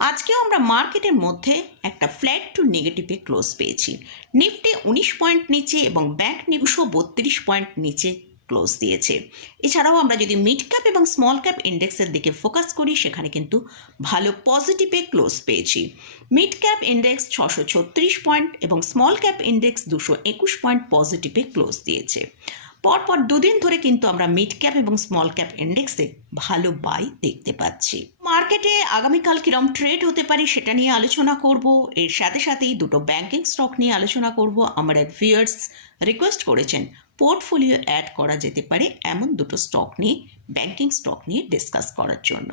আজকেও আমরা মার্কেটের মধ্যে একটা ফ্ল্যাট টু নেগেটিভে ক্লোজ পেয়েছি। নিফটি উনিশ পয়েন্ট নিচে এবং ব্যাংক নিফটিশো বত্রিশ পয়েন্ট নিচে ক্লোজ দিয়েছে। এছাড়াও আমরা যদি মিড ক্যাপ এবং স্মল ক্যাপ ইন্ডেক্সের দিকে ফোকাস করি, সেখানে কিন্তু ভালো পজিটিভে ক্লোজ পেয়েছি। মিড ক্যাপ ইন্ডেক্স ছশো ছত্রিশ পয়েন্ট এবং স্মল ক্যাপ ইন্ডেক্স দুশো একুশ পয়েন্ট পজিটিভে ক্লোজ দিয়েছে। পরপর দুদিন ধরে কিন্তু আমরা মিড ক্যাপ এবং স্মল ক্যাপ ইন্ডেক্সে ভালো বাই দেখতে পাচ্ছি। মার্কেটে আগামীকাল কিরম ট্রেড হতে পারে সেটা নিয়ে আলোচনা করব। এর সাথে সাথেই দুটো ব্যাংকিং স্টক নিয়ে আলোচনা করব। আমার এক ভিউয়ার্স রিকোয়েস্ট করেছেন পোর্টফোলিও অ্যাড করা যেতে পারে এমন দুটো স্টক নিয়ে ব্যাংকিং স্টক নিয়ে ডিসকাস করার জন্য।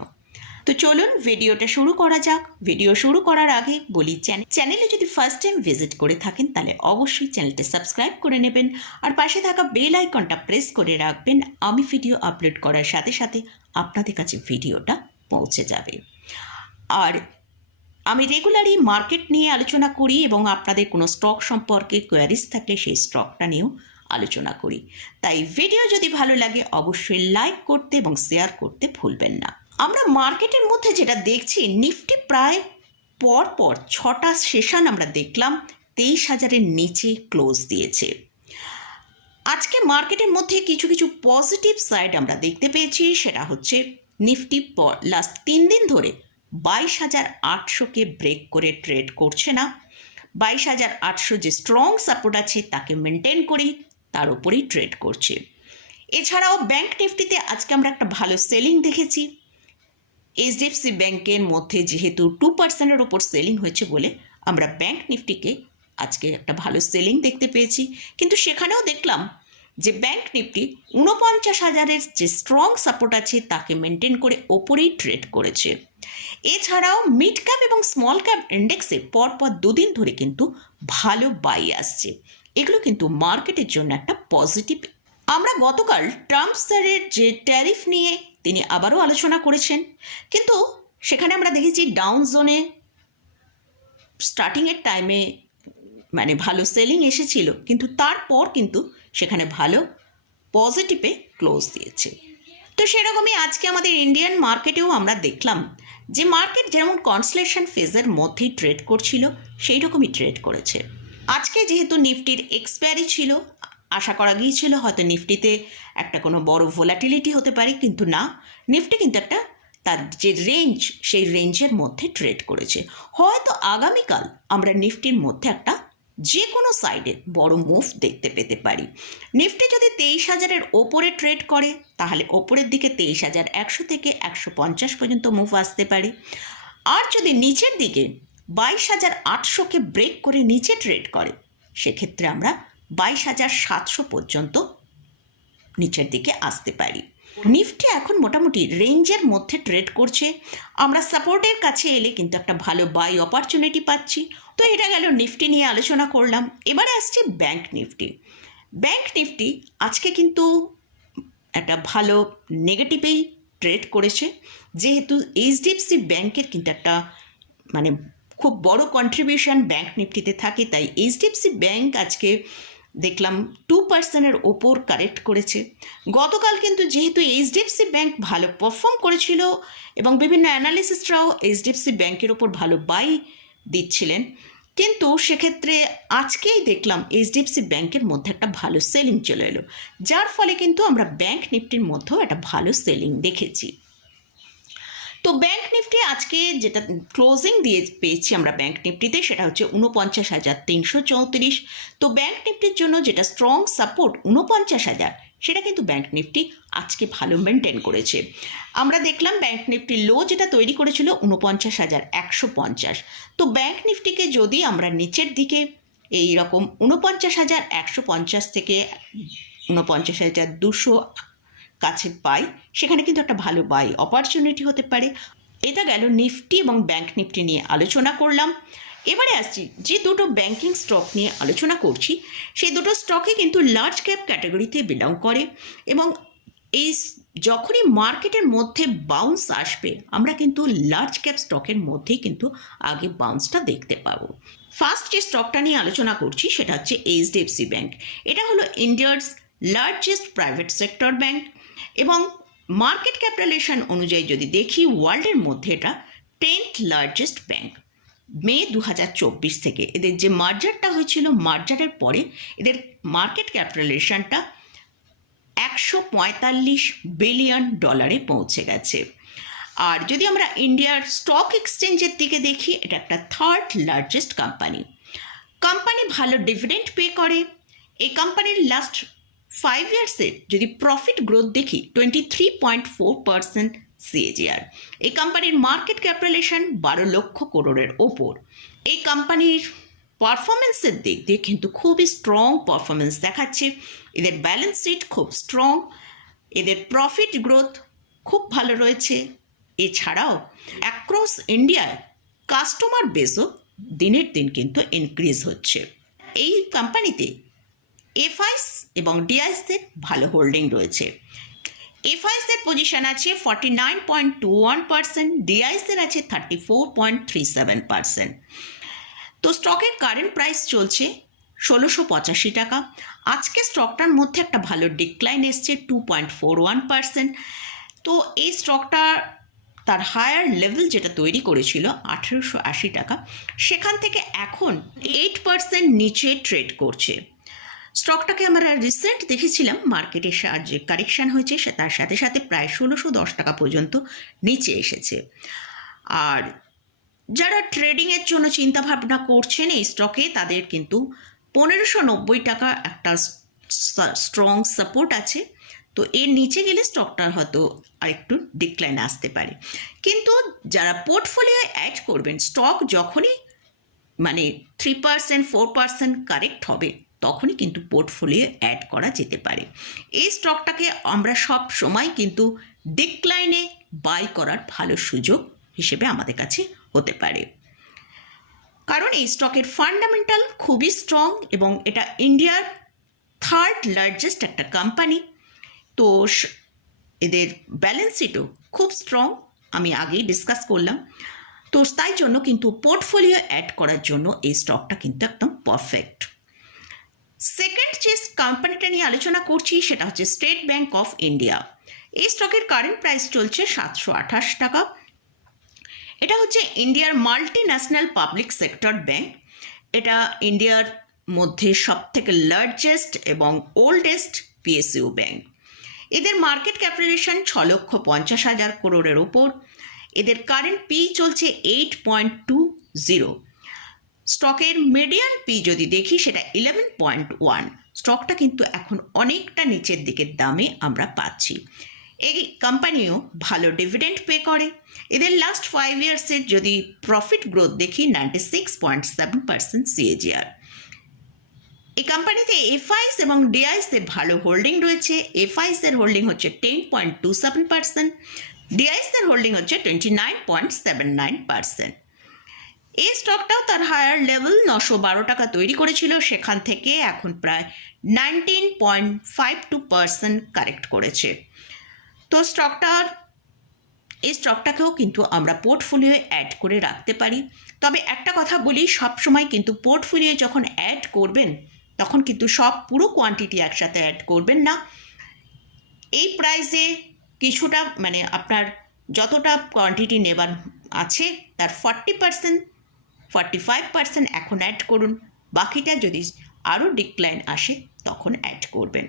তো চলুন ভিডিওটা শুরু করা যাক। ভিডিও শুরু করার আগে বলি চ্যানেল চ্যানেলে যদি ফার্স্ট টাইম ভিজিট করে থাকেন, তাহলে অবশ্যই চ্যানেলটা সাবস্ক্রাইব করে নেবেন। আর পাশে থাকা বেল আইকনটা প্রেস করে রাখবেন। আমি ভিডিও আপলোড করার সাথে সাথে আপনাদের কাছে ভিডিওটা পৌঁছে যাবে। আর আমি রেগুলারই মার্কেট নিয়ে আলোচনা করি এবং আপনাদের কোনো স্টক সম্পর্কে কোয়ারিজ থাকলে সেই স্টকটা নিয়েও আলোচনা করি। তাই ভিডিও যদি ভালো লাগে অবশ্যই লাইক করতে এবং শেয়ার করতে ভুলবেন না। আমরা মার্কেটের মধ্যে যেটা দেখছি নিফটি প্রায় পর পর ছটা সেশন আমরা দেখলাম, তেইশ হাজারের নিচে ক্লোজ দিয়েছে। আজকে মার্কেটের মধ্যে কিছু কিছু পজিটিভ সাইড আমরা দেখতে পেয়েছি, সেটা হচ্ছে নিফটি লাস্ট তিন দিন ধরে বাইশ হাজার আটশোকে ব্রেক করে ট্রেড করছে না। বাইশ হাজার আটশো যে স্ট্রং সাপোর্ট আছে, তাকে মেনটেন করি তার উপরেই ট্রেড করছে। এছাড়াও ব্যাংক নিফটিতে আজকে আমরা একটা ভালো সেলিং দেখেছি। এইচডিএফসি ব্যাংকের মধ্যে যেহেতু টু পার্সেন্টের ওপর সেলিং হয়েছে বলে আমরা ব্যাংক নিফটিকে আজকে একটা ভালো সেলিং দেখতে পেয়েছি। কিন্তু সেখানেও দেখলাম যে ব্যাংক নিফটি উনপঞ্চাশ হাজারের যে স্ট্রং সাপোর্ট আছে, তাকে মেনটেন করে ওপরেই ট্রেড করেছে। এছাড়াও মিড ক্যাপ এবং স্মল ক্যাপ ইন্ডেক্সে পরপর দুদিন ধরে কিন্তু ভালো বাই আসছে। এগুলো কিন্তু মার্কেটের জন্য একটা পজিটিভ আমরা গতকাল ট্রাম্প স্যারের যে ট্যারিফ নিয়ে তিনি আবারও আলোচনা করেছেন। কিন্তু সেখানে আমরা দেখেছি ডাউন জোনে স্টার্টিংয়ের টাইমে মানে ভালো সেলিং এসেছিল। কিন্তু তারপর কিন্তু সেখানে ভালো পজিটিভে ক্লোজ দিয়েছে। তো সেরকমই আজকে আমাদের ইন্ডিয়ান মার্কেটেও আমরা দেখলাম যে মার্কেট যেমন কনসলেশন ফেজের মধ্যেই ট্রেড করছিল সেই রকমই ট্রেড করেছে। আজকে যেহেতু নিফটির এক্সপায়ারি ছিল, আশা করা গিয়েছিল হয়তো নিফটিতে একটা কোনো বড় ভোলাটিলিটি হতে পারে, কিন্তু না। নিফটি কিন্তু একটা তার যে রেঞ্জ সেই রেঞ্জের মধ্যে ট্রেড করেছে। হয়তো আগামীকাল আমরা নিফটির মধ্যে একটা যে কোনো সাইডে বড় মুভ দেখতে পেতে পারি। নিফটি যদি তেইশ হাজারের ওপরে ট্রেড করে, তাহলে ওপরের দিকে তেইশ হাজার একশো থেকে একশো পঞ্চাশ পর্যন্ত মুভ আসতে পারে। আর যদি নিচের দিকে বাইশ হাজার আটশোকে ব্রেক করে নিচে ট্রেড করে, সেক্ষেত্রে আমরা বাইশ হাজার সাতশো পর্যন্ত নিচের দিকে আসতে পারি। নিফটি এখন মোটামুটি রেঞ্জের মধ্যে ট্রেড করছে। আমরা সাপোর্টের কাছে এলে কিন্তু একটা ভালো বাই অপরচুনিটি পাচ্ছি। তো এটা গেল নিফটি নিয়ে আলোচনা করলাম। এবারে আসছে ব্যাংক নিফটি ব্যাংক নিফটি আজকে কিন্তু একটা ভালো নেগেটিভেই ট্রেড করেছে। যেহেতু এইচডিএফসি ব্যাংকের কিন্তু একটা মানে খুব বড় কন্ট্রিবিউশন ব্যাংক নিফটিতে থাকে। তাই এইচডিএফসি ব্যাংক আজকে দেখলাম টু পার্সেন্টের ওপর কারেক্ট করেছে। গতকাল কিন্তু যেহেতু এইচডিএফসি ব্যাংক ভালো পারফর্ম করেছিল এবং বিভিন্ন অ্যানালিসিসরাও এইচডিএফসি ব্যাংকের ওপর ভালো বাই দিচ্ছিলেন, কিন্তু সেক্ষেত্রে আজকেই দেখলাম এইচডিএফসি ব্যাংকের মধ্যে একটা ভালো সেলিং চলে এলো। যার ফলে কিন্তু আমরা ব্যাংক নিফটির মধ্যেও একটা ভালো সেলিং দেখেছি। তো ব্যাংক নিফটি আজকে যেটা ক্লোজিং দিয়ে পেয়েছি আমরা ব্যাংক নিফটিতে সেটা হচ্ছে উনপঞ্চাশ হাজার তিনশো চৌত্রিশ। তো ব্যাংক নিফটির জন্য যেটা স্ট্রং সাপোর্ট উনপঞ্চাশ হাজার, সেটা কিন্তু ব্যাংক নিফটি আজকে ভালো মেনটেন করেছে। আমরা দেখলাম ব্যাংক নিফটি লো যেটা তৈরি করেছিল উনপঞ্চাশ হাজার একশো পঞ্চাশ। তো ব্যাংক নিফটিকে যদি আমরা নিচের দিকে এই রকম উনপঞ্চাশ হাজার একশো পঞ্চাশ থেকে উনপঞ্চাশ হাজার দুশো কাছে পাই, সেখানে কিন্তু একটা ভালো বাই অপরচুনিটি হতে পারে। এটা গেল নিফটি এবং ব্যাংক নিফটি নিয়ে আলোচনা করলাম। এবারে আসছি, যে দুটো ব্যাংকিং স্টক নিয়ে আলোচনা করছি, সেই দুটো স্টকে কিন্তু লার্জ ক্যাপ ক্যাটাগরিতে বিলং করে এবং এই যখনই মার্কেটের মধ্যে বাউন্স আসবে, আমরা কিন্তু লার্জ ক্যাপ স্টকের মধ্যেই কিন্তু আগে বাউন্সটা দেখতে পাবো। ফার্স্ট যে স্টকটা নিয়ে আলোচনা করছি, সেটা হচ্ছে এইচডিএফসি ব্যাংক এটা হলো India's largest private sector bank এবং মার্কেট ক্যাপিটালেশন অনুযায়ী যদি দেখি ওয়ার্ল্ডের মধ্যে এটা টেন্থ লার্জেস্ট ব্যাংক মে দু হাজার চব্বিশ থেকে। এদের যে মার্জারটা হয়েছিল মার্জারের পরে এদের মার্কেট ক্যাপিটালেশনটা একশো পঁয়তাল্লিশ বিলিয়ন ডলারে পৌঁছে গেছে। আর যদি আমরা ইন্ডিয়ার স্টক এক্সচেঞ্জের দিকে দেখি, এটা একটা থার্ড লার্জেস্ট কোম্পানি কোম্পানি ভালো ডিভিডেন্ড পে করে। এই কোম্পানির লাস্ট ফাইভ ইয়ার্সের যদি প্রফিট গ্রোথ দেখি twenty three point four percent CAGR এই কোম্পানির মার্কেট ক্যাপিটালেশন বারো লক্ষ করোড়ের ওপর। এই কোম্পানির পারফরমেন্সের দিক দিয়ে কিন্তু খুবই স্ট্রং পারফরমেন্স দেখাচ্ছে। এদের ব্যালেন্স শিট খুব স্ট্রং এদের প্রফিট গ্রোথ খুব ভালো রয়েছে। এছাড়াও অ্যাক্রস ইন্ডিয়ায় কাস্টমার বেসও দিনের দিন কিন্তু ইনক্রিজ হচ্ছে। এই কোম্পানিতে এফআইস এবং ডিআইসদের ভালো হোল্ডিং রয়েছে। এফআইসের পজিশন আছে forty nine point two one percent ডিআইসের আছে thirty four point three seven percent তো স্টকের কারেন্ট প্রাইস চলছে ষোলোশো পঁচাশি টাকা। আজকে স্টকটার মধ্যে একটা ভালো ডিক্লাইন এসছে two point four one percent তো এই স্টকটা তার হায়ার লেভেল যেটা তৈরি করেছিল আঠেরোশো আশি টাকা, সেখান থেকে এখন এইট পার্সেন্ট নিচে ট্রেড করছে। স্টকটাকে আমরা রিসেন্ট দেখেছিলাম, মার্কেটের সাহায্যে কারেকশান হয়েছে তার সাথে সাথে প্রায় ষোলোশো দশ টাকা পর্যন্ত নিচে এসেছে। আর যারা ট্রেডিংয়ের জন্য চিন্তা ভাবনা করছেন এই স্টকে, তাদের কিন্তু পনেরোশো নব্বই টাকা একটা স্ট্রং সাপোর্ট আছে। তো এর নিচে গেলে স্টকটার হয়তো আরেকটু ডিক্লাইন আসতে পারে। কিন্তু যারা পোর্টফোলিও অ্যাড করবেন স্টক যখনই মানে three percent four percent correct হবে তখনই কিন্তু পোর্টফোলিও অ্যাড করা যেতে পারে। এই স্টকটাকে আমরা সব সময় কিন্তু ডিক্লাইনে বাই করার ভালো সুযোগ হিসেবে আমাদের কাছে হতে পারে। কারণ এই স্টকের ফান্ডামেন্টাল খুবই স্ট্রং এবং এটা ইন্ডিয়ার থার্ড লার্জেস্ট একটা কোম্পানি তো এদের ব্যালেন্স শিটও খুব স্ট্রং আমি আগেই ডিসকাস করলাম। তো তাই জন্য কিন্তু পোর্টফোলিও অ্যাড করার জন্য এই স্টকটা কিন্তু একদম পারফেক্ট সেকেন্ড যে কোম্পানিটা নিয়ে আলোচনা করছি, সেটা হচ্ছে স্টেট ব্যাংক অফ ইন্ডিয়া। এই স্টকের কারেন্ট প্রাইস চলছে সাতশো আঠাশ টাকা। এটা হচ্ছে ইন্ডিয়ার multi national public sector bank এটা ইন্ডিয়ার মধ্যে সবথেকে লার্জেস্ট এবং ওল্ডেস্ট পিএসইউ ব্যাংক এদের মার্কেট ক্যাপিটালেশন ছ লক্ষ পঞ্চাশ হাজার করোড়ের ওপর এদের কারেন্ট পি চলছে এইট পয়েন্ট টু জিরো স্টকের মিডিয়ান পি যদি দেখি, সেটা ইলেভেন পয়েন্ট ওয়ান স্টকটা কিন্তু এখন অনেকটা নিচের দিকের দামে আমরা পাচ্ছি। এই কোম্পানিও ভালো ডিভিডেন্ড পে করে। এদের লাস্ট ফাইভ ইয়ার্সের যদি প্রফিট গ্রোথ দেখি ninety six point seven percent CAGR এই কোম্পানিতে এফআইস এবং ডিআইস এর ভালো হোল্ডিং রয়েছে। এফআইস এর হোল্ডিং হচ্ছে ten point two seven percent DIIs এর হোল্ডিং হচ্ছে twenty nine point seven nine percent এই স্টকটাও তার হায়ার লেভেল নশো বারো টাকা তৈরি করেছিল। সেখান থেকে এখন প্রায় nineteen point five two percent correct করেছে। তো স্টকটার এই স্টকটাকেও কিন্তু আমরা পোর্টফোলিও অ্যাড করে রাখতে পারি। তবে একটা কথা বলি সব সময় কিন্তু পোর্টফোলিও যখন অ্যাড করবেন, তখন কিন্তু সব পুরো কোয়ান্টিটি একসাথে অ্যাড করবেন না। এই প্রাইসে কিছুটা মানে আপনার যতটা কোয়ান্টিটি নেবার আছে, তার forty percent forty five percent এখন অ্যাড করুন। বাকিটা যদি আরও ডিক্লাইন আসে, তখন অ্যাড করবেন।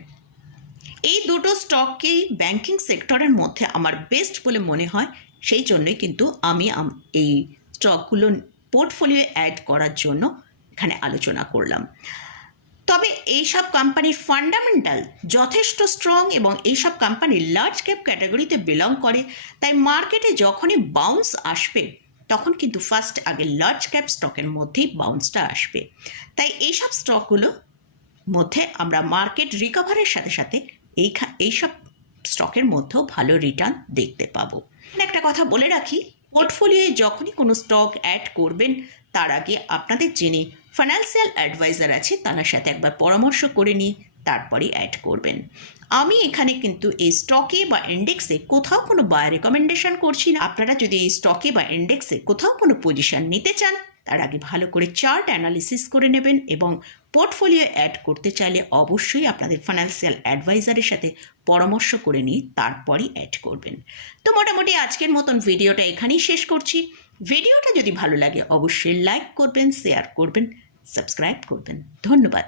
এই দুটো স্টককেই ব্যাংকিং সেক্টরের মধ্যে আমার বেস্ট বলে মনে হয়। সেই জন্যই কিন্তু আমি এই স্টকগুলো পোর্টফোলিও অ্যাড করার জন্য এখানে আলোচনা করলাম। তবে এইসব কোম্পানির ফান্ডামেন্টাল যথেষ্ট স্ট্রং এবং এইসব কোম্পানি লার্জ ক্যাপ ক্যাটাগরিতে বিলং করে। তাই মার্কেটে যখনই বাউন্স আসবে তখন কিন্তু ফার্স্ট আগে লার্জ ক্যাপ স্টকের মধ্যেই বাউন্সটা আসবে। তাই এইসব স্টকগুলো মধ্যে আমরা মার্কেট রিকভারের সাথে সাথে এইখা, এইসব স্টকের মধ্যেও ভালো রিটার্ন দেখতে পাবো। একটা কথা বলে রাখি পোর্টফোলিওয়ে যখনই কোনো স্টক অ্যাড করবেন, তার আগে আপনাদের যিনি ফাইন্যান্সিয়াল অ্যাডভাইজার আছে তার সাথে একবার পরামর্শ করে নিয়ে তারপরে অ্যাড করবেন। আমি এখানে কিন্তু এই স্টকে বা ইন্ডেক্সে কোথাও কোনো বায় রেকমেন্ডেশন করছি না। আপনারা যদি এই স্টকে বা ইন্ডেক্সে কোথাও কোনো পজিশন নিতে চান, তার আগে ভালো করে চার্ট অ্যানালিসিস করে নেবেন এবং পোর্টফোলিও অ্যাড করতে চাইলে অবশ্যই আপনাদের ফাইন্যান্সিয়াল অ্যাডভাইজারের সাথে পরামর্শ করে নিয়ে তারপরই অ্যাড করবেন। তো মোটামুটি আজকের মতন ভিডিওটা এখানেই শেষ করছি। ভিডিওটা যদি ভালো লাগে, অবশ্যই লাইক করবেন শেয়ার করবেন সাবস্ক্রাইব করবেন। ধন্যবাদ।